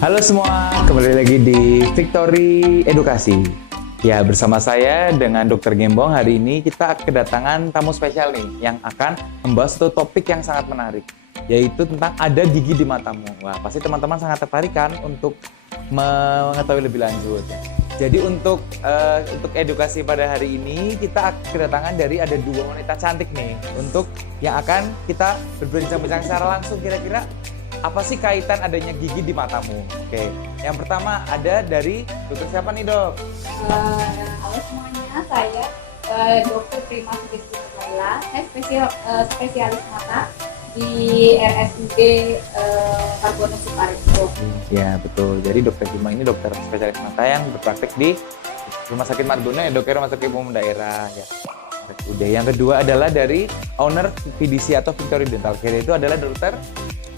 Halo semua, kembali lagi di Victory Edukasi. Ya, bersama saya dengan Dr. Gembong hari ini kita kedatangan tamu spesial nih yang akan membahas satu topik yang sangat menarik, yaitu tentang ada gigi di matamu. Wah, pasti teman-teman sangat tertarik kan untuk mengetahui lebih lanjut. Jadi untuk edukasi pada hari ini kita kedatangan dari ada dua wanita cantik nih untuk yang akan kita berbincang-bincang secara langsung kira-kira apa sih kaitan adanya gigi di matamu? Oke, yang pertama ada dari dokter siapa nih dok? Halo semuanya, saya Dr. Prima Sugesti Laila. Saya spesialis mata di RSUD Margono Sukarespo. Ya betul, jadi dokter Prima ini dokter spesialis mata yang berpraktek di Rumah Sakit Margono ya dok, Rumah Sakit Umum Daerah ya. RSUD. Yang kedua adalah dari owner PDC atau Victory Dental Care, itu adalah dokter.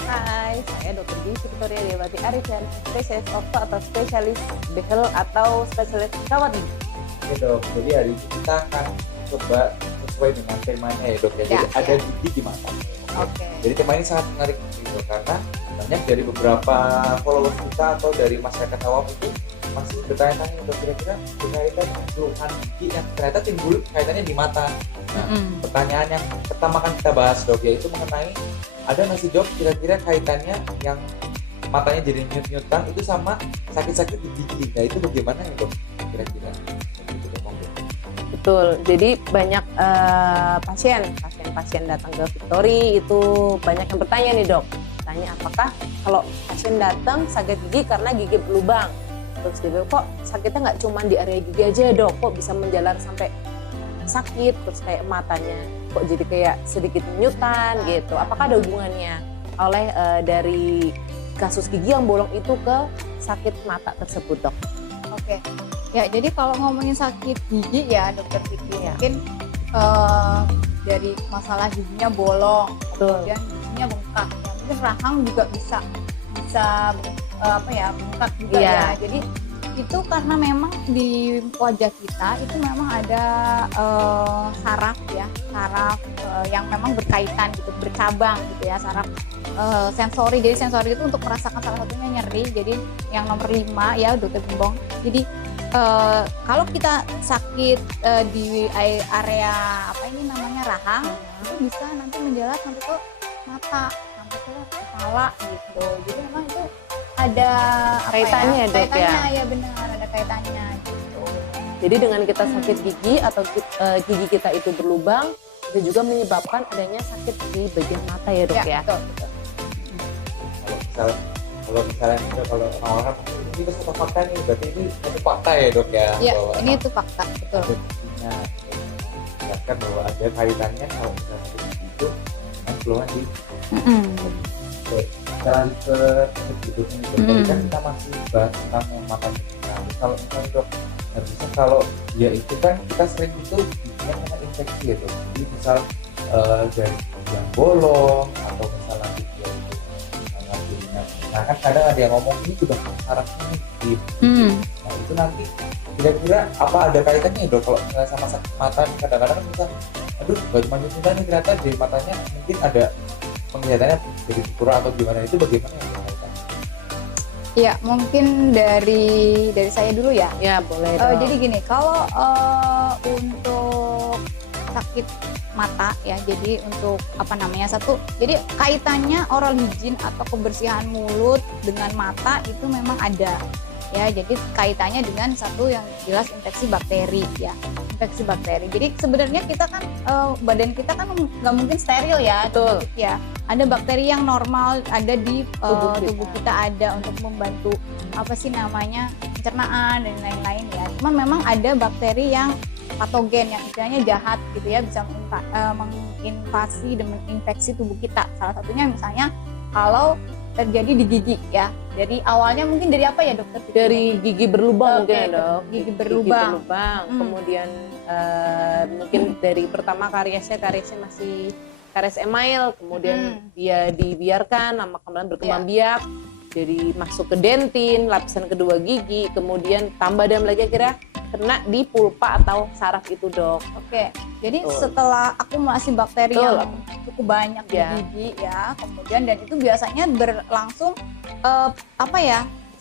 Hai, saya Dr. Gizi Victoria Dewati Arifin, spesialis orto atau spesialis behel atau spesialis kawat gigi. Oke dok, jadi hari ini kita akan coba sesuai dengan temanya ya dok ya, jadi Ya. ada gigi di mata. Oke. Jadi tema ini sangat menarik dok, karena banyak dari beberapa followers kita atau dari masyarakat awam itu masih bertanya-tanya dok, kira-kira berkaitan dengan keluhan gigi yang ternyata timbul kaitannya di mata. Nah, pertanyaan yang pertama akan kita bahas dok yaitu mengenai ada nggak sih dok kira-kira kaitannya yang matanya jadi nyut-nyutan itu sama sakit-sakit di gigi. Nah itu bagaimana ya dok kira-kira? Betul. Jadi banyak pasien datang ke Victory itu banyak yang bertanya nih dok. Tanya apakah kalau pasien datang sakit gigi karena gigi berlubang. Terus dia bilang, kok sakitnya nggak cuma di area gigi aja ya dok, kok bisa menjalar sampai sakit, terus kayak matanya kok jadi kayak sedikit nyutan gitu. Apakah ada hubungannya oleh dari kasus gigi yang bolong itu ke sakit mata tersebut dok? Oke. Ya, jadi kalau ngomongin sakit gigi ya Dokter Vicky, Ya. mungkin dari masalah giginya bolong, Betul. kemudian giginya bengkak. Ya, mungkin rahang juga bisa bengkak juga Iya. ya. Jadi itu karena memang di wajah kita itu memang ada saraf yang memang berkaitan gitu, bercabang gitu ya, saraf sensori. Jadi sensori itu untuk merasakan salah satunya nyeri. Jadi yang nomor 5 ya Dokter Gembong. Jadi kalau kita sakit di area rahang, itu bisa nanti menjalar sampai ke mata, sampai ke kepala gitu. Jadi memang itu ada Kaitannya, Dok, ya? kaitannya ya benar, ada kaitannya gitu. Jadi dengan kita sakit gigi atau gigi kita itu berlubang, itu juga menyebabkan adanya sakit di bagian mata ya dok ya? Betul, betul. Kalau misalnya kalau orang-orang ini kita suka fakta nih, berarti ini satu fakta ya dok ya? Ya, bahwa ini itu fakta, betul. ada giginya, menjelaskan bahwa ada kaitannya kalau misalnya gigi itu dengan keluhan di. Oke, kita lanjut ke topik berikutnya nih dok. Tadi kan kita masih bahas tentang yang matanya. Nah, kalau misalnya dok, bisa kalau ya itu kan kita sering itu giginya kena infeksi ya dok. Jadi misal dari yang bolong atau misalnya gigi yang itu misalnya dirinya. Nah kan kadang ada yang ngomong ini sudah sarafnya nih di gigi. Nah itu nanti kira-kira apa ada kaitannya ya dok kalau misalnya sama sakit mata nih, kadang-kadang kan misal aduh gak cuma nyusutan nih ternyata di matanya mungkin ada penglihatannya jadi kurang atau gimana, itu bagaimana ya dok? Ya, mungkin dari saya dulu ya. Ya boleh dok. Jadi gini, kalau untuk sakit mata ya, jadi untuk satu, jadi kaitannya oral hygiene atau kebersihan mulut dengan mata itu memang ada ya. Jadi kaitannya dengan satu yang jelas infeksi bakteri ya, infeksi bakteri. Jadi sebenarnya kita kan badan kita kan nggak mungkin steril ya. Betul. Ya, ada bakteri yang normal ada di tubuh kita ada untuk membantu pencernaan dan lain-lain ya. Cuma memang ada bakteri yang patogen yang istilahnya jahat gitu ya, bisa menginvasi dan menginfeksi tubuh kita. Salah satunya misalnya kalau terjadi di gigi ya. Dari awalnya mungkin dari apa ya dokter? Dari gigi berlubang mungkin ya dok. Gigi berlubang. Kemudian mungkin dari pertama kariesnya masih karies email, kemudian dia dibiarkan lama kemudian berkembang biak, jadi masuk ke dentin, lapisan kedua gigi, kemudian tambah dalam lagi akhirnya kena di pulpa atau saraf itu dok. Oke, jadi setelah akumulasi bakteri yang cukup banyak di Ya. gigi ya, kemudian dan itu biasanya berlangsung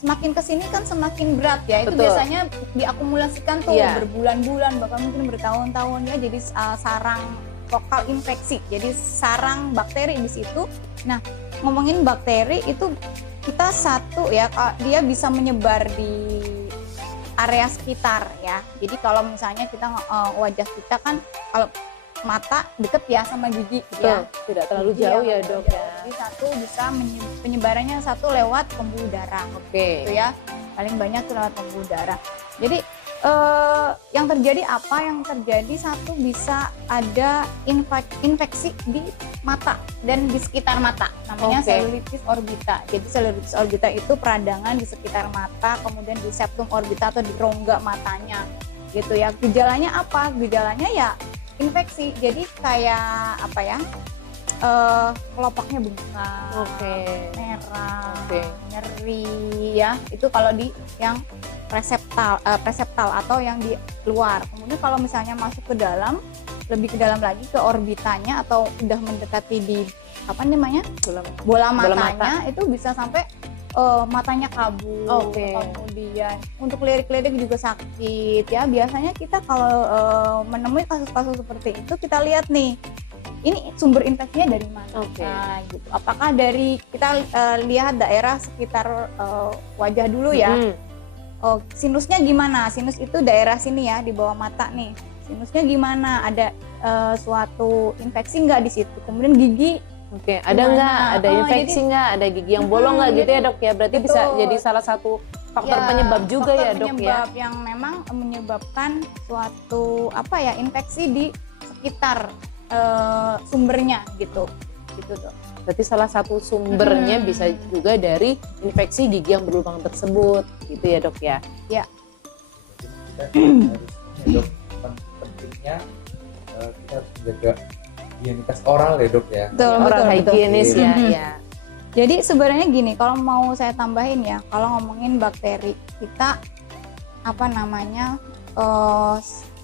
semakin kesini kan semakin berat ya. Itu Betul. biasanya diakumulasikan tuh Iya. berbulan-bulan, bahkan mungkin bertahun-tahun ya. Jadi sarang vokal infeksi, jadi sarang bakteri di situ. Nah, ngomongin bakteri itu kita satu ya, dia bisa menyebar di area sekitar ya. Jadi kalau misalnya kita wajah kita kan kalau mata deket ya sama gigi Betul. ya. Tidak terlalu Gigi jauh yang ya terlalu dok jauh. ya. Jadi satu bisa penyebarannya satu lewat pembuluh darah. Oke. Gitu ya, paling banyak tuh lewat pembuluh darah. Jadi yang terjadi apa? Yang terjadi satu bisa ada infeksi di mata dan di sekitar mata, namanya Oke. selulitis orbita. Jadi selulitis orbita itu peradangan di sekitar mata, kemudian di septum orbita atau di rongga matanya, gitu ya. Gejalanya apa? Gejalanya ya infeksi. Jadi kayak apa ya? Kelopaknya bengkak, Oke. merah, Oke. nyeri ya. Itu kalau di yang preseptal atau yang di luar. Kemudian kalau misalnya masuk ke dalam, lebih ke dalam lagi ke orbitanya atau udah mendekati di apa namanya? bola matanya, itu bisa sampai matanya kabur. Oke. Kemudian untuk lirik-lirik juga sakit ya. Biasanya kita kalau menemui kasus-kasus seperti itu, kita lihat nih, ini sumber infeksinya dari mana? Oke. Nah, gitu. Apakah dari kita lihat daerah sekitar wajah dulu ya? Oh, sinusnya gimana? Sinus itu daerah sini ya, di bawah mata nih. Sinusnya gimana? Ada suatu infeksi nggak di situ? Kemudian gigi. Oke, ada Gimana? nggak? Ada infeksi nggak? Ada gigi yang bolong nggak gitu ya dok ya? Berarti bisa Betul. jadi salah satu faktor Ya, penyebab juga faktor ya dok ya? penyebab yang memang menyebabkan suatu apa ya, infeksi di sekitar sumbernya gitu dok. Berarti salah satu sumbernya bisa juga dari infeksi gigi yang berlubang tersebut, gitu ya dok ya? Jadi kita harus dok, pentingnya kita harus menjaga higienitas oral ya dok ya. Betul, Oral higienis ya, Mhm. ya. Jadi sebenarnya gini, kalau mau saya tambahin ya, kalau ngomongin bakteri, kita apa namanya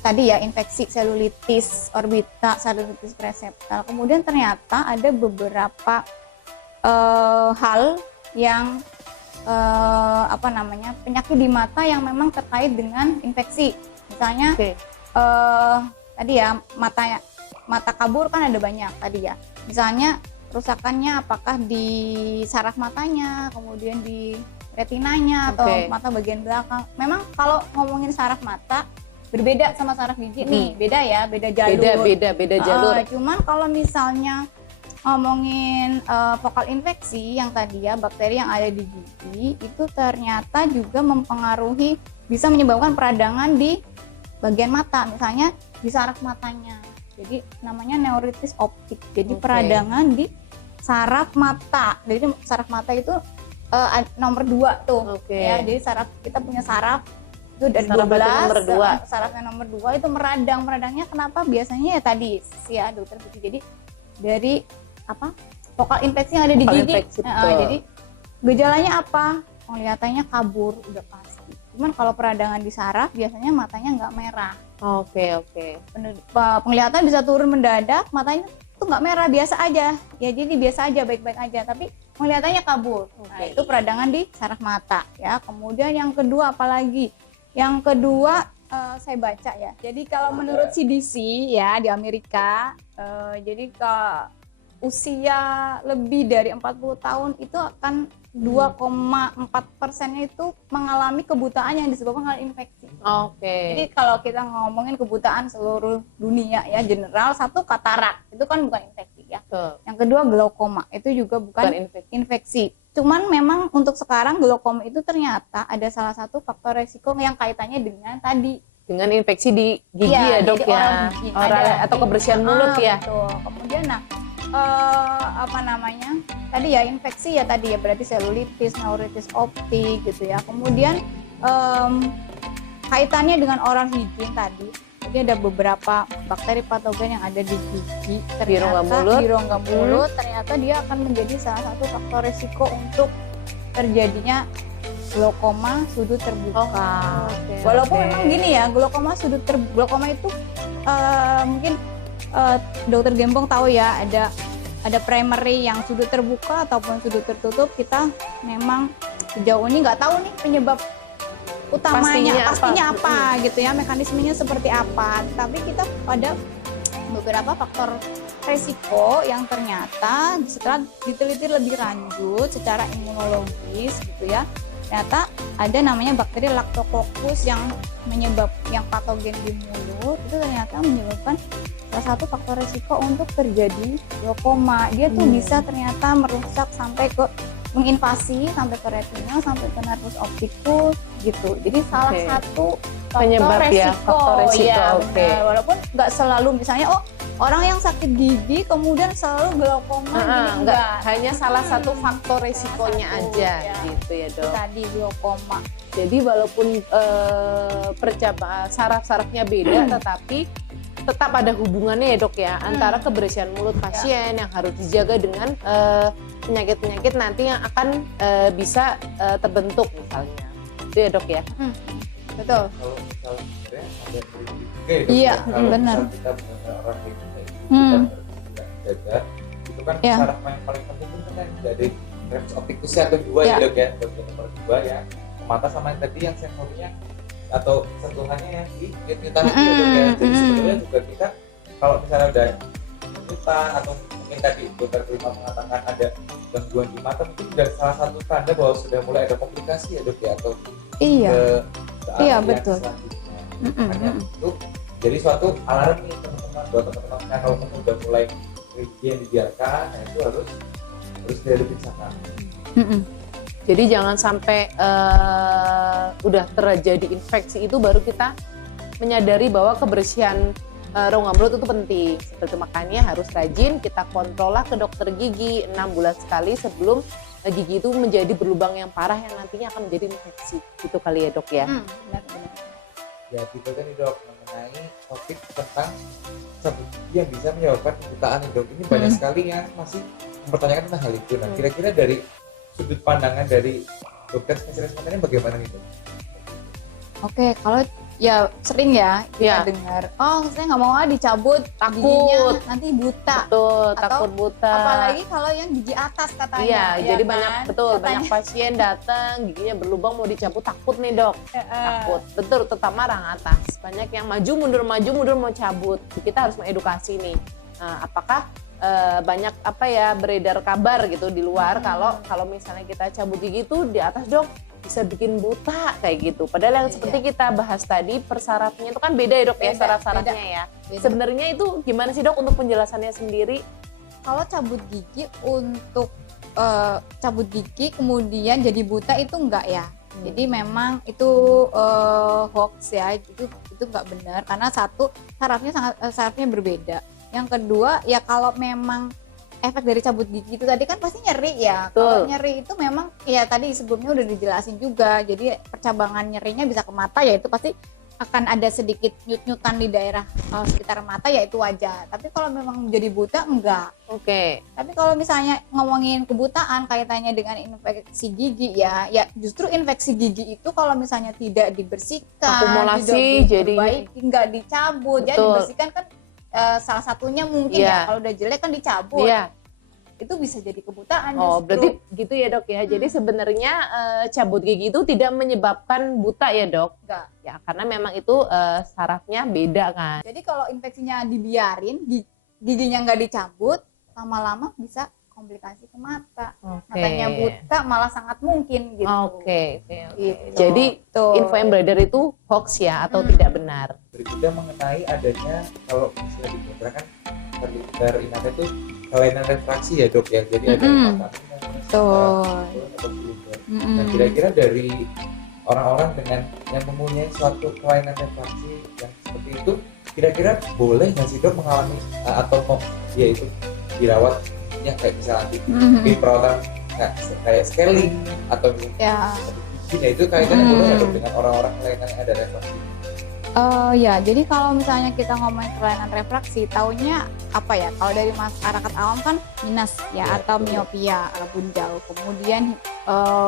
tadi ya, infeksi selulitis orbita, selulitis preseptal. Kemudian ternyata ada beberapa hal yang apa namanya, penyakit di mata yang memang terkait dengan infeksi. Misalnya Oke. tadi ya, mata kabur kan ada banyak tadi ya. Misalnya kerusakannya apakah di saraf matanya, kemudian di retinanya atau Oke. mata bagian belakang. Memang kalau ngomongin saraf mata berbeda sama saraf gigi nih, beda ya, beda jalur. Beda jalur. Cuman kalau misalnya ngomongin vokal infeksi yang tadi ya, bakteri yang ada di gigi itu ternyata juga mempengaruhi, bisa menyebabkan peradangan di bagian mata, misalnya di saraf matanya. Jadi namanya neuritis optik. Jadi Oke. peradangan di saraf mata. Jadi saraf mata itu nomor 2 tuh. Oke. Ya, jadi saraf, kita punya saraf itu dari Saraf 12, mata nomor 2. sarafnya nomor 2 itu meradangnya kenapa? Biasanya ya tadi ya dokter Vicky. Jadi dari apa? Vokal infeksi yang ada di Vokal gigi. infeksi, betul. Jadi gejalanya apa? Penglihatannya kabur udah pasti. Cuman kalau peradangan di saraf biasanya matanya nggak merah. Oke. Penglihatan bisa turun mendadak, matanya tuh nggak merah, biasa aja ya, jadi biasa aja, baik-baik aja, tapi penglihatannya kabur. Nah, Oke. itu peradangan di saraf mata ya. Kemudian yang kedua apalagi? Yang kedua saya baca ya, jadi kalau menurut CDC ya di Amerika, jadi kalau usia lebih dari 40 tahun itu akan 2,4%-nya itu mengalami kebutaan yang disebabkan oleh infeksi. Oke. Jadi kalau kita ngomongin kebutaan seluruh dunia ya, general, satu katarak, itu kan bukan infeksi ya. Betul. Yang kedua glaukoma, itu juga bukan infeksi. infeksi. Cuman memang untuk sekarang glaukoma itu ternyata ada salah satu faktor resiko yang kaitannya dengan tadi. Dengan infeksi di gigi Iya, ya dok jadi ya? oral gigi. Oral Ada. atau kebersihan mulut ya? Betul. Kemudian apa namanya? Tadi ya infeksi ya, tadi ya berarti selulitis, neuritis optik gitu ya. Kemudian kaitannya dengan oral hygiene tadi. Jadi ada beberapa bakteri patogen yang ada di gigi, ternyata di rongga mulut, ternyata dia akan menjadi salah satu faktor risiko untuk terjadinya glaukoma sudut terbuka. Walaupun memang gini ya, glaukoma itu mungkin dokter Gembong tahu ya, ada primary yang sudut terbuka ataupun sudut tertutup. Kita memang sejauh ini nggak tahu nih penyebab utamanya pastinya apa? apa gitu ya, mekanismenya seperti apa. Tapi kita pada beberapa faktor resiko yang ternyata setelah diteliti lebih lanjut secara imunologis gitu ya, ternyata ada namanya bakteri Lactococcus yang patogen di mulut, itu ternyata menyebabkan salah satu faktor resiko untuk terjadi glaukoma. Dia tuh bisa ternyata merusak sampai ke menginvasi sampai ke retina, sampai ke nervus opticus gitu. Jadi salah satu penyebab ya, faktor resiko. Ya, walaupun nggak selalu misalnya orang yang sakit gigi kemudian selalu glaukoma, enggak, hanya salah satu faktor resikonya aja ya. Gitu ya dok. Tadi glaukoma. Jadi walaupun saraf-sarafnya beda, tetapi tetap ada hubungannya ya dok ya, antara kebersihan mulut pasien yang harus dijaga dengan penyakit-penyakit nanti yang akan bisa terbentuk misalnya. Itu ya dok ya. Betul. Kalau misalnya ada iya, kalau benar. Kita benar orang kayak gini, kita jaga, itu kan saraf yang paling penting itu kan dari nervus opticusnya atau dua ya dok ya, bagian nomor 2 ya, mata sama yang tadi yang sensornya atau sentuhannya yang di nyutan itu ya dok ya. Jadi sebenarnya juga kita kalau misalnya udah nyutan atau mungkin tadi dokter Prima mengatakan ada gangguan di mata, mungkin sudah salah satu tanda bahwa sudah mulai ada komplikasi ya dok ya, atau iya betul. Makanya itu jadi suatu alarm nih teman-teman buat teman-teman. Nah kalau kamu udah mulai yang dibiarkan, nah itu harus diperiksakan. Jadi jangan sampai udah terjadi infeksi itu baru kita menyadari bahwa kebersihan rongga mulut itu penting. Seperti makanya harus rajin kita kontrol lah ke dokter gigi 6 bulan sekali sebelum gigi itu menjadi berlubang yang parah yang nantinya akan menjadi infeksi. Gitu kali ya dok ya. Benar-benar. Ya kita kan dok mengenai topik tentang sabut gigi yang bisa menyebabkan kebutaan dok. Ini banyak sekali yang masih mempertanyakan tentang hal itu. Nah kira-kira dari sudut pandangan dari dokter spesialis mata ini bagaimana nih dok? Oke, kalau ya sering ya kita dengar, saya nggak mau dicabut, giginya nanti buta. Betul, takut buta. Apalagi kalau yang gigi atas katanya. Iya, ya jadi kan? banyak pasien datang giginya berlubang mau dicabut, takut nih dok. Takut, betul, terutama orang atas. Banyak yang maju mundur mau cabut. Kita harus mengedukasi nih. Nah, apakah banyak beredar kabar gitu di luar kalau misalnya kita cabut gigi itu di atas dok bisa bikin buta kayak gitu. Padahal yang seperti kita bahas tadi persarafnya itu kan beda ya dok ya, saraf-sarafnya ya. Sebenarnya itu gimana sih dok untuk penjelasannya sendiri? Kalau cabut gigi untuk cabut gigi kemudian jadi buta itu enggak ya. Jadi memang itu hoax ya, itu enggak benar karena satu sarafnya berbeda. Yang kedua ya kalau memang efek dari cabut gigi itu tadi kan pasti nyeri ya. Kalau nyeri itu memang ya tadi sebelumnya udah dijelasin juga. Jadi percabangan nyerinya bisa ke mata ya itu pasti akan ada sedikit nyut-nyutan di daerah sekitar mata ya itu wajar. Tapi kalau memang menjadi buta enggak. Oke. Tapi kalau misalnya ngomongin kebutaan kaitannya dengan infeksi gigi ya justru infeksi gigi itu kalau misalnya tidak dibersihkan, akumulasi jadi enggak dicabut. Ya dibersihkan kan salah satunya mungkin ya kalau udah jelek kan dicabut. Itu bisa jadi kebutaan justru. Berarti gitu ya dok ya. Jadi sebenarnya cabut gigi itu tidak menyebabkan buta ya dok? Enggak. Ya karena memang itu sarafnya beda kan. Jadi kalau infeksinya dibiarin, giginya nggak dicabut, lama-lama bisa komplikasi ke mata. Matanya buta malah sangat mungkin gitu. Oke. Gitu. Jadi info yang beredar itu hoax ya atau tidak benar? Berikutnya mengenai adanya kalau misalnya dikatakan dari inatnya itu kelainan refraksi ya dok ya. Jadi ada mata Nah kira-kira dari orang-orang dengan yang mempunyai suatu kelainan refraksi yang seperti itu, kira-kira boleh nggak sih dok mengalami atau dia itu dirawat ya kayak misalnya di perawatan kayak scaling atau ya itu kaitannya boleh dok dengan orang-orang kelainan yang ada refraksi? Ya, jadi kalau misalnya kita ngomongin kelainan refraksi, taunya apa ya? Kalau dari masyarakat awam kan minus ya atau miopia, rabun jauh. Kemudian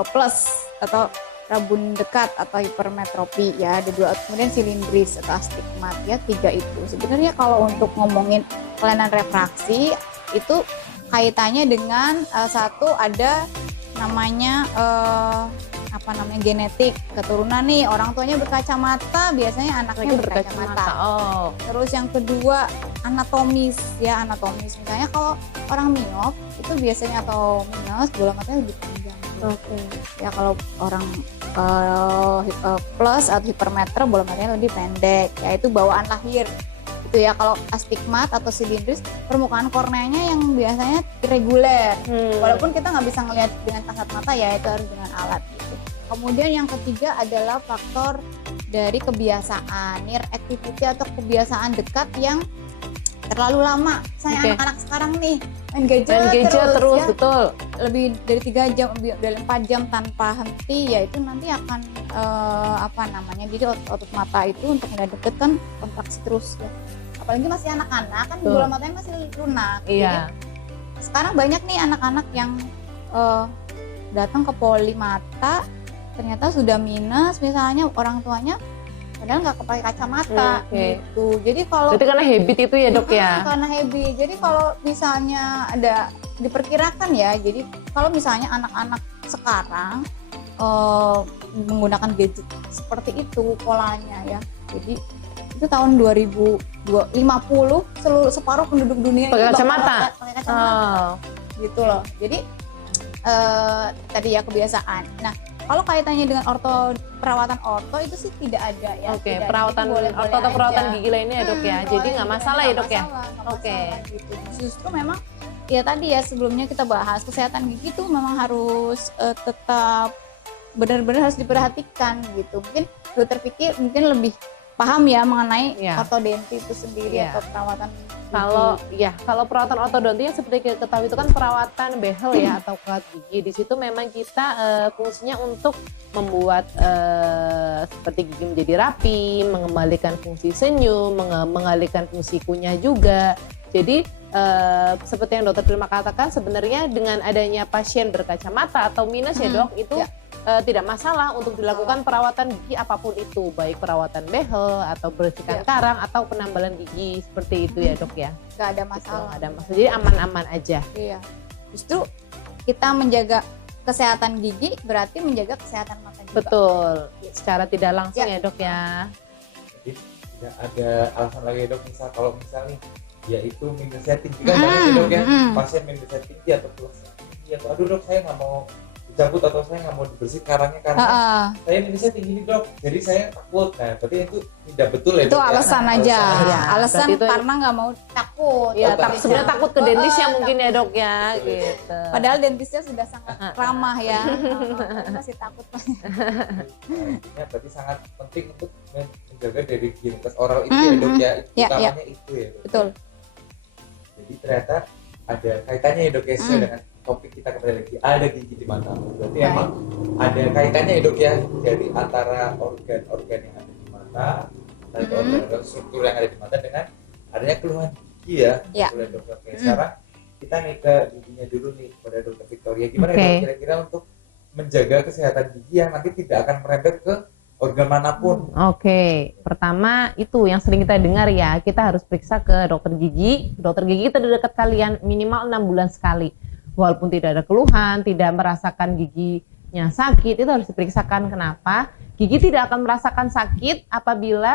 plus atau rabun dekat atau hipermetropi ya. Ada dua. Kemudian silindris atau astigmat ya, 3 itu. Sebenarnya kalau untuk ngomongin kelainan refraksi itu kaitannya dengan satu ada namanya genetik, keturunan nih, orang tuanya berkacamata, biasanya anaknya berkacamata. Oh. Terus yang kedua anatomis. Misalnya kalau orang miop itu biasanya atau minus bola matanya lebih panjang. Oke. Ya kalau orang plus atau hipermeter bola matanya lebih pendek. Ya itu bawaan lahir. Itu ya. Kalau astigmat atau silindris, permukaan korneanya yang biasanya irreguler. Walaupun kita nggak bisa ngelihat dengan kasat mata ya, itu harus dengan alat gitu. Kemudian yang ketiga adalah faktor dari kebiasaan, near activity atau kebiasaan dekat yang terlalu lama. Saya anak-anak sekarang nih main gadget terus ya, betul. lebih dari 3 jam, dari 4 jam tanpa henti, ya itu nanti akan jadi otot mata itu untuk melihat deket kan kontraksi terus ya. Apalagi masih anak-anak kan bola matanya masih lunak. Iya. Jadi, sekarang banyak nih anak-anak yang datang ke poli mata ternyata sudah minus, misalnya orang tuanya padahal nggak pakai kacamata gitu. Jadi kalau berarti karena habit itu ya dok ya? Karena habit. Jadi kalau misalnya ada diperkirakan ya, jadi kalau misalnya anak-anak sekarang menggunakan gadget seperti itu polanya ya. Jadi itu tahun 2050 separuh penduduk dunia pakai kacamata. Pakai kacamata. Gitu loh. Jadi tadi ya kebiasaan. Nah, kalau kaitannya dengan perawatan orto itu sih tidak ada ya. Oke, perawatan orto atau perawatan gigi lainnya ya dok ya. Jadi nggak masalah ya dok ya. Oke. Gitu. Justru memang ya tadi ya sebelumnya kita bahas kesehatan gigi itu memang harus tetap benar-benar harus diperhatikan gitu. Mungkin dokter pikir mungkin lebih paham ya mengenai ortodonti itu sendiri atau perawatan gigi. Kalau perawatan ortodonti yang seperti kita ketahui itu kan perawatan behel ya atau kawat gigi. Di situ memang kita fungsinya untuk membuat seperti gigi menjadi rapi, mengembalikan fungsi senyum, mengalihkan fungsi kunyah juga. Jadi seperti yang dokter Prima katakan, sebenarnya dengan adanya pasien berkacamata atau minus ya dok, itu tidak masalah untuk dilakukan perawatan gigi apapun itu, baik perawatan behel atau bersihkan karang atau penambalan gigi seperti itu ya dok ya. Gak ada masalah. Gak ada masalah. Jadi aman-aman aja. Iya. Justru kita menjaga kesehatan gigi berarti menjaga kesehatan mata juga. Betul. Secara tidak langsung ya dok ya. Jadi tidak ada alasan lagi dok, kalau misalnya yaitu minusnya tinggi kan banyak ya dok ya, pasien minusnya tinggi atau plusnya tinggi atau aduh dok saya nggak mau dicabut atau saya nggak mau dibersih karangnya karena saya minusnya tinggi nih dok, jadi saya takut. Nah berarti itu tidak betul ya dok. Itu alasan aja. Alasan itu karena nggak mau takut. Ya sebenarnya takut ke dentisnya mungkin ya dok ya gitu. Padahal dentisnya sudah sangat ramah ya. Masih takut. Ya berarti sangat penting untuk menjaga dari higienitas oral itu ya dok ya. Itu utamanya itu ya dok. Betul. Jadi ternyata ada kaitannya ya dok ya, sesuai dengan topik kita kembali lagi, ada gigi di mata. Berarti emang ada kaitannya ya dok ya, dari antara organ-organ yang ada di mata, dari organ-organ struktur yang ada di mata dengan adanya keluhan gigi ya. Boleh dok. Oke, sekarang kita nih ke giginya dulu nih kepada dokter Victoria. Gimana dok kira-kira untuk menjaga kesehatan gigi yang nanti tidak akan merembet ke organ manapun? Oke, pertama itu yang sering kita dengar ya, kita harus periksa ke dokter gigi. Dokter gigi terdekat kalian minimal 6 bulan sekali. Walaupun tidak ada keluhan, tidak merasakan giginya sakit, itu harus diperiksakan. Kenapa? Gigi tidak akan merasakan sakit apabila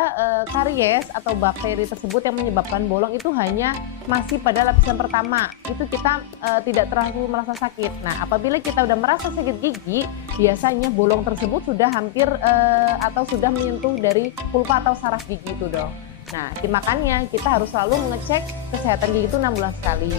karies atau bakteri tersebut yang menyebabkan bolong itu hanya masih pada lapisan pertama. Itu kita tidak terlalu merasa sakit. Nah, apabila kita udah merasa sakit gigi, biasanya bolong tersebut sudah hampir atau sudah menyentuh dari pulpa atau saraf gigi itu dong. Nah, makanya kita harus selalu mengecek kesehatan gigi itu 6 bulan sekali.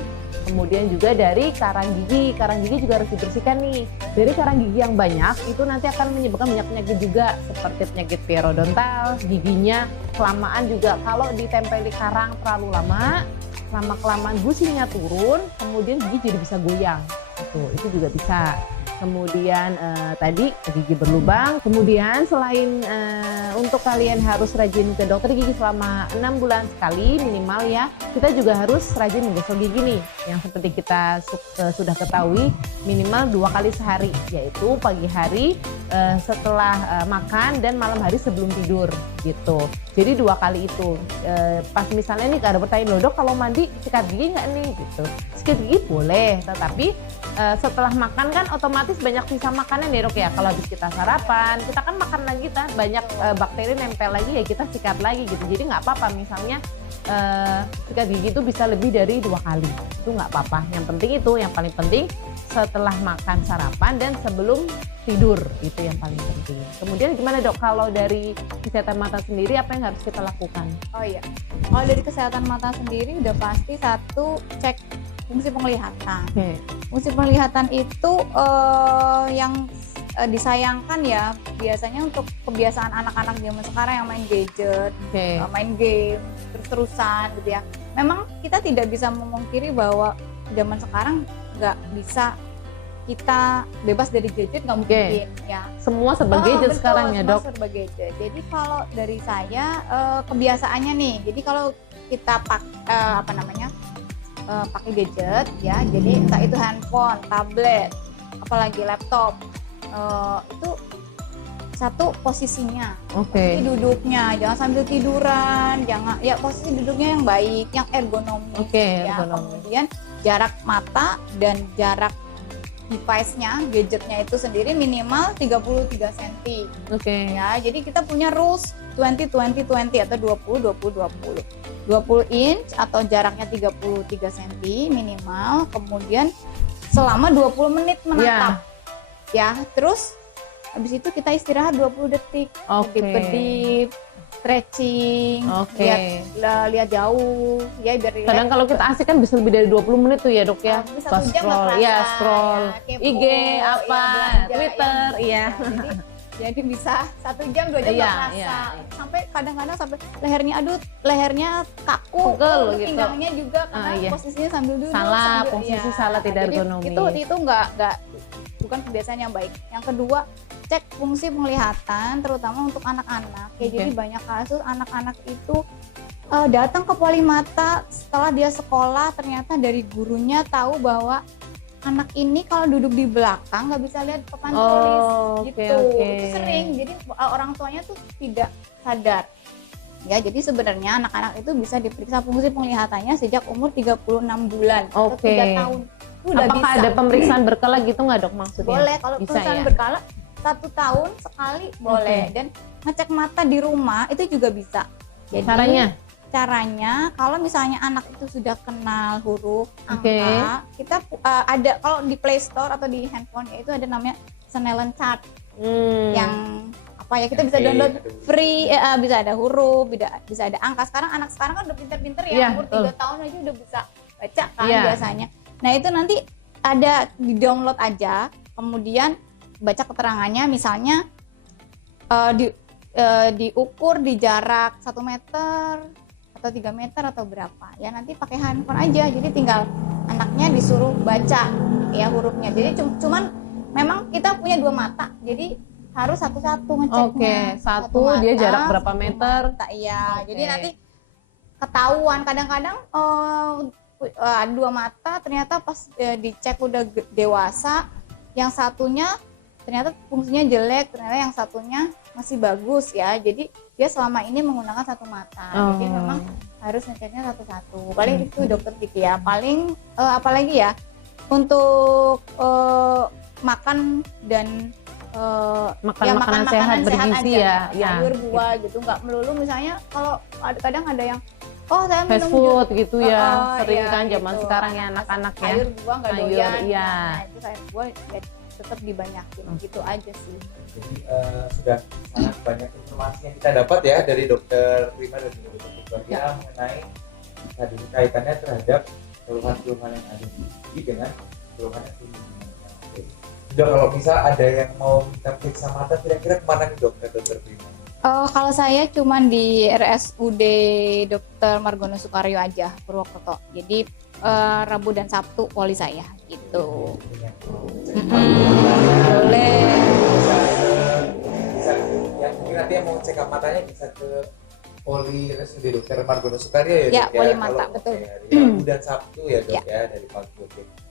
Kemudian juga dari karang gigi juga harus dibersihkan nih. Dari karang gigi yang banyak itu nanti akan menyebabkan banyak penyakit juga seperti penyakit periodontal, giginya kelamaan juga kalau ditempeli karang terlalu lama, lama-kelamaan gusinya turun, kemudian gigi jadi bisa goyang. Itu juga bisa. Kemudian tadi gigi berlubang. Kemudian selain untuk kalian harus rajin ke dokter gigi selama 6 bulan sekali minimal ya, kita juga harus rajin menggosok gigi nih, yang seperti kita sudah ketahui minimal 2 kali sehari, yaitu pagi hari setelah makan dan malam hari sebelum tidur gitu. Jadi 2 kali itu. Pas misalnya nih ada pertanyaan, loh dok kalau mandi sikat gigi nggak nih gitu. Sikat gigi boleh, tetapi setelah makan kan otomatis banyak sisa makanan ya dok ya. Kalau habis kita sarapan, kita kan makan lagi kan banyak bakteri nempel lagi ya kita sikat lagi gitu. Jadi nggak apa-apa misalnya sikat gigi itu bisa lebih dari 2 kali, itu nggak apa-apa. Yang penting itu, yang paling penting setelah makan sarapan dan sebelum tidur, itu yang paling penting. Kemudian gimana dok, kalau dari kesehatan mata sendiri apa yang harus kita lakukan? Oh iya, kalau dari kesehatan mata sendiri udah pasti satu, cek fungsi penglihatan. Fungsi penglihatan itu yang disayangkan ya biasanya untuk kebiasaan anak-anak zaman sekarang yang main gadget, main game terus-terusan gitu ya. Memang kita tidak bisa memungkiri bahwa zaman sekarang nggak bisa kita bebas dari gadget, nggak mungkin ya. Semua serba gadget betul, sekarang ya dok. Semua serba gadget. Jadi kalau dari saya kebiasaannya nih, jadi kalau kita pakai gadget ya, jadi entah itu handphone, tablet, apalagi laptop, itu satu posisinya, posisi duduknya, jangan sambil tiduran, jangan ya posisi duduknya yang baik, yang ergonomis, ya. Kemudian jarak mata dan jarak device-nya, gadgetnya itu sendiri minimal 33 cm. Ya, jadi kita punya rules 20-20-20 atau 20-20-20. 20 inch atau jaraknya 33 cm minimal, kemudian selama 20 menit menatap. Ya, terus habis itu kita istirahat 20 detik. Kedip-kedip, stretching, lihat jauh, ya biar relax. Kadang kalau kita asik kan bisa lebih dari 20 menit tuh ya dok ya. Bisa 1 jam scroll, ya, IG, Twitter, jadi bisa 1 jam 2 jam terasa. Sampai kadang-kadang sampai lehernya kaku, pinggangnya juga karena posisinya sambil duduk. Posisi salah, tidak ergonomis. Itu bukan kebiasaan yang baik. Yang kedua, cek fungsi penglihatan terutama untuk anak-anak. Jadi banyak kasus anak-anak itu datang ke polimata setelah dia sekolah, ternyata dari gurunya tahu bahwa anak ini kalau duduk di belakang nggak bisa lihat papan tulis gitu. Itu sering, jadi orang tuanya tuh tidak sadar. Ya, jadi sebenarnya anak-anak itu bisa diperiksa fungsi penglihatannya sejak umur 36 bulan atau 3 tahun. Apakah ada pemeriksaan berkala gitu nggak dok maksudnya? Boleh, kalau pemeriksaan berkala 1 tahun sekali boleh. Dan ngecek mata di rumah itu juga bisa. Jadi caranya kalau misalnya anak itu sudah kenal huruf, angka, kita ada kalau di Play Store atau di handphone itu ada namanya Snellen Chart yang kita bisa download free, bisa ada huruf, bisa ada angka. Anak sekarang kan udah pinter-pinter ya, umur 3 tahun aja udah bisa baca kan biasanya. Nah itu nanti ada di download aja, kemudian baca keterangannya, misalnya diukur di jarak 1 meter atau 3 meter atau berapa ya, nanti pakai handphone aja, jadi tinggal anaknya disuruh baca ya hurufnya. Jadi cuman memang kita punya 2 mata, jadi harus satu-satu ngeceknya. Satu mata, dia jarak berapa meter? Jadi nanti ketahuan. Kadang-kadang 2 mata ternyata pas dicek udah dewasa, yang satunya ternyata fungsinya jelek, ternyata yang satunya masih bagus ya. Jadi dia selama ini menggunakan 1 mata. Jadi memang harus ngeceknya satu-satu. Paling itu dokter Kiki ya. Paling apalagi ya untuk makan dan makanan sehat bergizi aja, sayur, buah gitu, nggak melulu misalnya kalau kadang ada yang saya fast minum food gitu ya, sering kan zaman gitu. sekarang ya anak-anak ya. Sayur buah nggak doyan, nah itu sayur buah ya tetap dibanyakin gitu aja sih. Jadi sudah sangat banyak informasi yang kita dapat ya dari dokter Prima dan dokter Victoria mengenai tadi kaitannya terhadap keluhan-keluhan yang ada di gigi dengan keluhan yang timbul. Sudah, kalau bisa ada yang mau minta periksa mata, kira-kira kemana nih dokter Prima? Kalau saya cuma di RSUD Dr. Margono Soekario aja, Purwokerto. Jadi Rabu dan Sabtu poli saya gitu. Boleh. Bisa, yang mungkin nanti yang mau check up matanya bisa ke poli RSUD Dr. Margono Soekario ya, poli mata, betul. Rabu dan Sabtu ya dok ya dari pagi.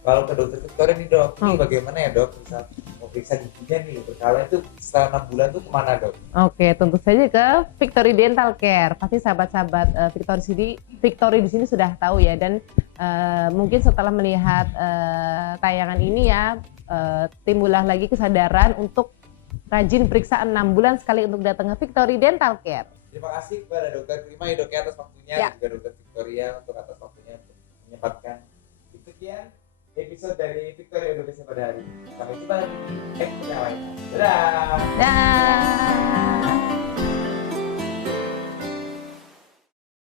Kalau ke dokter Victoria nih dok, ini bagaimana ya dok, bisa mau periksa giginya nih berkala itu setelah 6 bulan tuh kemana dok? Tentu saja ke Victory Dental Care. Pasti sahabat-sahabat Victory di sini sudah tahu ya, dan Mungkin setelah melihat tayangan ini ya, timbullah lagi kesadaran untuk rajin periksa 6 bulan sekali untuk datang ke Victory Dental Care. Terima kasih kepada Dokter Prima ya dok ya atas waktunya, Ya. dan juga Dokter Victoria untuk atas waktunya untuk menyempatkan. Sekian episode dari Victoria Indonesia pada hari ini. Sampai jumpa di episode yang lain. Dadah. Dah.